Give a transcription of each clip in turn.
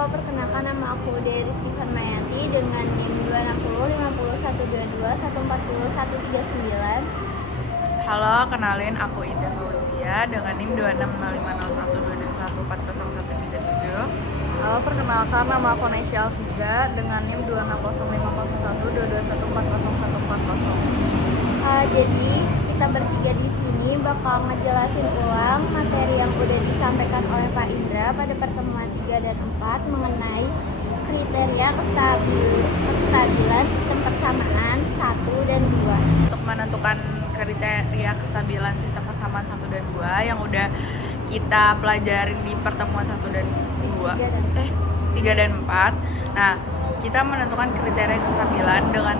Perkenalkan nama aku Dery Rizky dengan NIM 260 50 122 140 139. Halo, kenalin aku Ida Fauzia dengan NIM 2650122140137. Halo, perkenalkan nama aku Nesya Alfiza dengan NIM 260500122140140. Jadi kita bertiga di sini bakal ngejelasin ulang materi yang udah disampaikan oleh Pak Indra pada pertemuan 3 dan 4 mengenai kriteria kestabilan sistem persamaan 1 dan 2. Untuk menentukan kriteria kestabilan sistem persamaan 1 dan 2 yang udah kita pelajarin di pertemuan 1 dan 2 3 dan 4. Nah, kita menentukan kriteria kestabilan dengan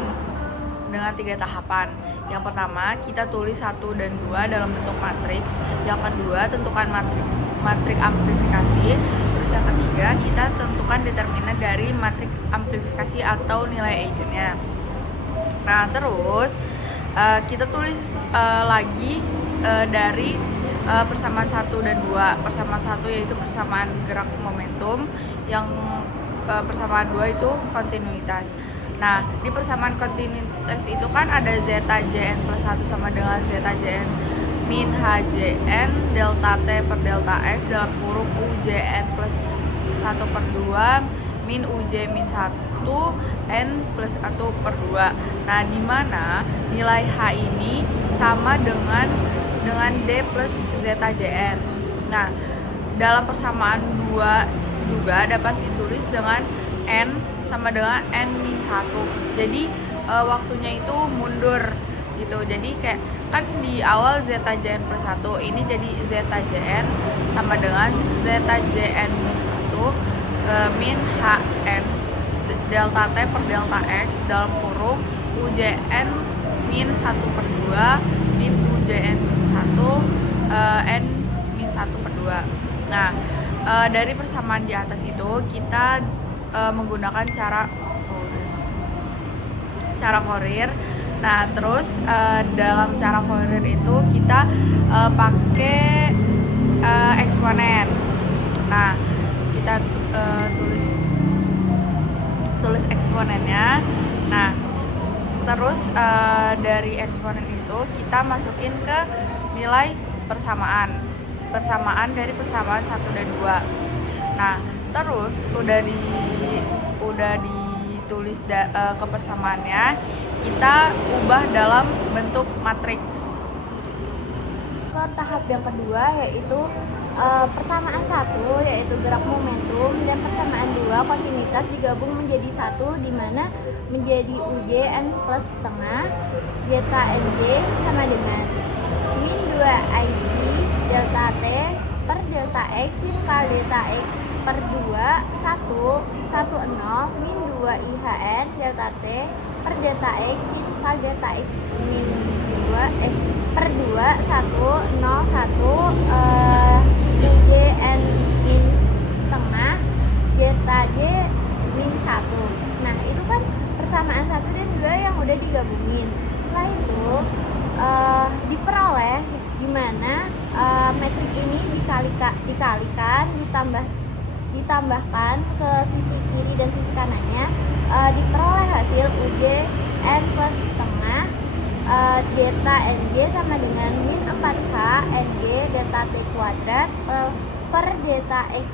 3 tahapan. Yang pertama, kita tulis 1 dan 2 dalam bentuk matriks. Yang kedua, tentukan matriks amplifikasi. Terus yang ketiga, kita tentukan determinan dari matriks amplifikasi atau nilai eigennya. Nah, terus kita tulis lagi dari persamaan 1 dan 2. Persamaan 1 yaitu persamaan gerak momentum, yang persamaan 2 itu kontinuitas. Nah, di persamaan kontinuitas itu kan ada zeta Jn plus 1 sama dengan zeta Jn min Hjn delta T per delta X dalam kurung Ujn plus 1 per 2 min Uj min 1 N plus 1 per 2. Nah, di mana nilai H ini sama dengan D plus zeta Jn. Nah, dalam persamaan 2 juga dapat ditulis dengan N sama dengan N min 1. Jadi waktunya itu mundur gitu. Jadi kayak kan di awal zeta Jn plus 1, ini jadi zeta Jn sama dengan zeta Jn min 1 min Hn delta T per delta X dalam kurung Ujn min 1 per 2 min Ujn min 1 N min 1 per 2. Nah, dari persamaan di atas itu kita menggunakan cara Fourier. Nah, terus dalam cara Fourier itu kita pakai eksponen. Nah, kita tulis eksponennya. Nah, terus dari eksponen itu kita masukin ke nilai persamaan dari persamaan 1 dan 2. Nah, terus udah ditulis ke persamaannya, kita ubah dalam bentuk matriks. Ke tahap yang kedua yaitu persamaan 1 yaitu gerak momentum dan persamaan 2 kontinuitas digabung menjadi 1, di mana menjadi Ujn plus setengah zeta Nj sama dengan min 2 Ij delta T per delta X sin K delta X per 2 1 10 min 2 IHN delta T per delta X sin K delta X min 2 per 2 1 0 1 Ujn min setengah zeta J min 1. Nah, itu kan persamaan 1 dan 2 yang udah digabungin. Setelah itu diperoleh di mana metrik ini dikalikan ditambahkan ke sisi kiri dan sisi kanannya, diperoleh hasil Ujn plus setengah zeta Nj sama dengan min 4H Nj delta T kuadrat per delta X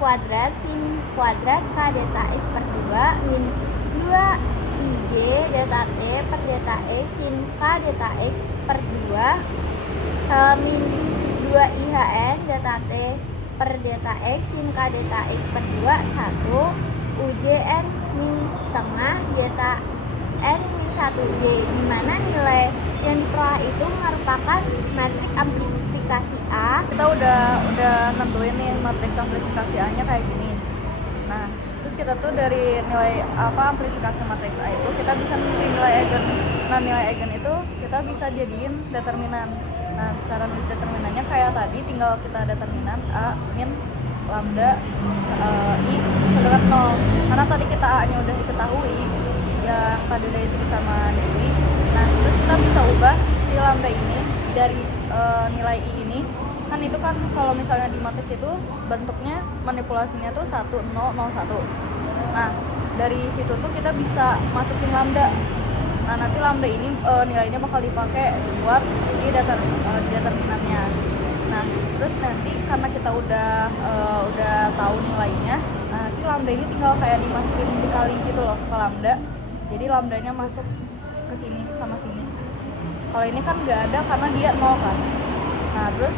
kuadrat sin kuadrat K delta X per 2 min 2 Ij delta T per delta X sin K delta X per 2 min 2 IHN delta T per delta X sin K delta X per 2 1 Ujn min setengah zeta N min 1J, di mana nilai yang diperoleh itu merupakan matriks amplifikasi A. Kita udah nentuin nih matriks amplifikasi A-nya kayak gini. Nah, terus kita tuh dari nilai amplifikasi matriks A itu kita bisa nentuin nilai eigen. Nah, nilai eigen itu kita bisa jadiin determinan. Nah, cara nulis determinannya kayak tadi, tinggal kita determinan A min lambda I sedangkan 0. Karena tadi kita A-nya udah diketahui yang tadi udah disebut sama Dewi. Nah, terus kita bisa ubah si lambda ini dari nilai I ini kan itu kan kalau misalnya di matriks itu bentuknya manipulasinya tuh 1001. Nah dari situ tuh kita bisa masukin lambda. Nah nanti lambda ini nilainya bakal dipakai buat di determinannya. Nah terus nanti karena kita udah tahu nilainya, nah nanti lambda ini tinggal kayak dimasukin dikali gitu loh ke lambda, jadi lambdanya masuk ke sini sama sini. Kalau ini kan nggak ada karena dia 0 kan. Nah terus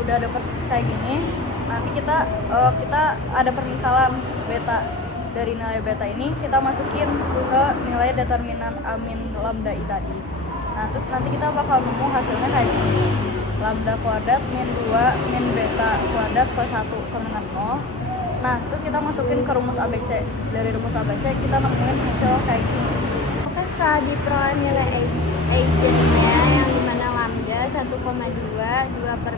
udah dapet kayak gini, nanti kita ada permisalan beta. Dari nilai beta ini kita masukin ke nilai determinan amin lambda i tadi. Nah terus nanti kita bakal nemu hasilnya kayak gini, lambda kuadrat min 2 min beta kuadrat plus 1 sama dengan 0. Nah terus kita masukin ke rumus ABC. Dari rumus ABC kita nemuin hasil kayak gini. Oke, setelah diperoleh nilai eigennya yang dimana lambda 1,2 2 per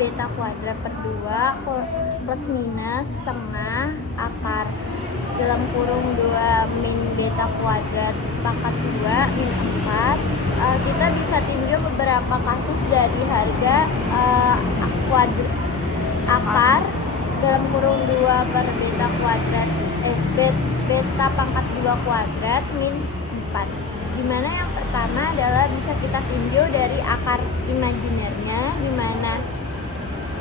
beta kuadrat per 2 plus minus setengah akar dalam kurung 2 min beta kuadrat pangkat 2 min 4. Kita bisa tinjau beberapa kasus dari harga akar dalam kurung 2 per beta kuadrat beta pangkat 2 kuadrat min 4, dimana yang pertama adalah bisa kita tinjau dari akar imajinernya, dimana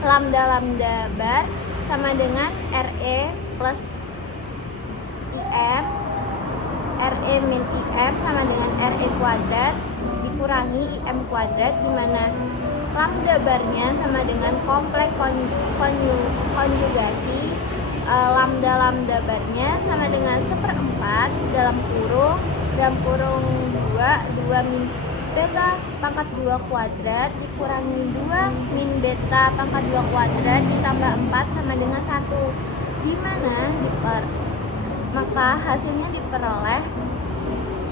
lambda bar sama dengan RE plus IM, RE min IM sama dengan RE kuadrat dikurangi IM kuadrat, dimana lambda barnya sama dengan kompleks konjugasi lambda barnya sama dengan 1/4 dalam kurung 2 min beta pangkat 2 kuadrat dikurangi 2 min beta pangkat 2 kuadrat ditambah 4 sama dengan 1, dimana maka hasilnya diperoleh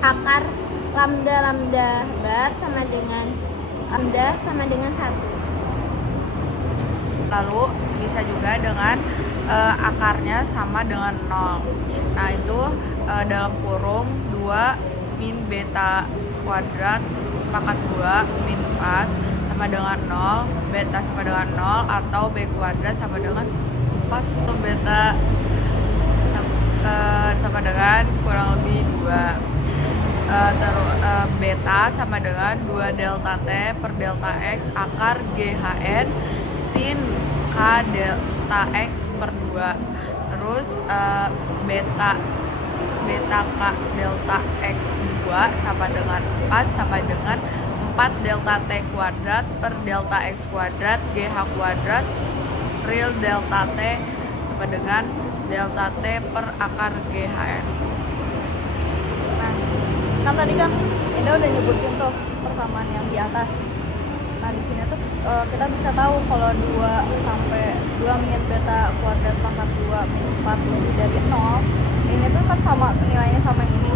akar lambda bar sama dengan lambda sama dengan 1. Lalu bisa juga dengan akarnya sama dengan 0. Nah itu dalam kurung 2 min beta kuadrat pangkat 2 min 4 sama dengan 0, beta sama dengan 0 atau b kuadrat sama dengan 4 atau beta sama dengan kurang lebih 2. Beta sama dengan 2 delta T per delta X akar GHN sin K delta X per 2. Terus beta K delta X 2 sama dengan 4 sama dengan 4 delta T kuadrat per delta X kuadrat GH kuadrat real delta T sama dengan delta T per akar GHN. Nah kan tadi kan Indah udah nyebutin tuh persamaan yang di atas. Nah di sini tuh kita bisa tahu kalau 2 sampai 2 min beta kuadrat pangkat 2 min 4 lebih dari 0, ini tuh kan sama nilainya sama yang ini.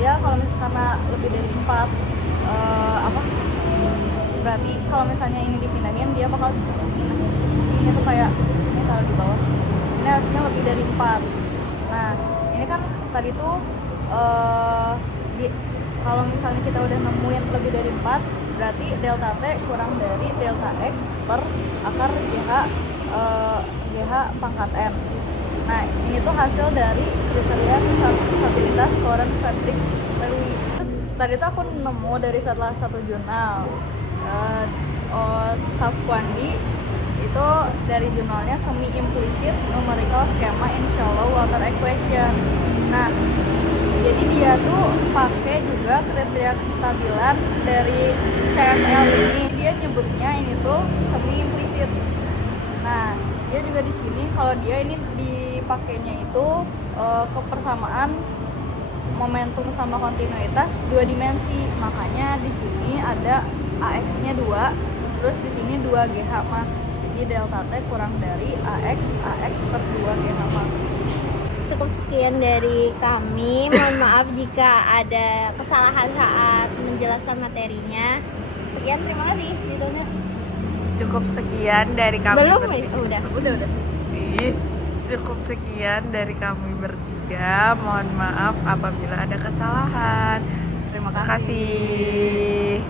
Dia kalau karena lebih dari 4 berarti kalau misalnya ini dipindahin dia bakal minus. Ini tuh kayak ini kalau di bawah ini harusnya lebih dari 4. Nah ini kan tadi tuh kalau misalnya kita udah nemuin lebih dari 4, berarti delta T kurang dari delta X per akar GH pangkat M. Nah ini tuh hasil dari kriteria stabilitas Courant Matrix Lewis. Terus tadi tuh aku nemu dari salah satu jurnal Safwandi, itu dari jurnalnya Semi Implicit Numerical Schema in Shallow Water Equation. Nah jadi dia tuh pakai juga kriteria kestabilan dari CML ini. Dia nyebutnya ini tuh semi implisit. Nah, dia juga di sini kalau dia ini dipakainya itu kepersamaan momentum sama kontinuitas 2 dimensi. Makanya di sini ada AX-nya 2, terus di sini 2 GH max. Jadi delta T kurang dari AX per 2 GH max. Cukup sekian dari kami. Mohon maaf jika ada kesalahan saat menjelaskan materinya. Sekian, terima kasih. Videonya Cukup sekian dari kami. belum bertiga. ya? Udah. Ih, cukup sekian dari kami bertiga. Mohon maaf apabila ada kesalahan. Terima kasih.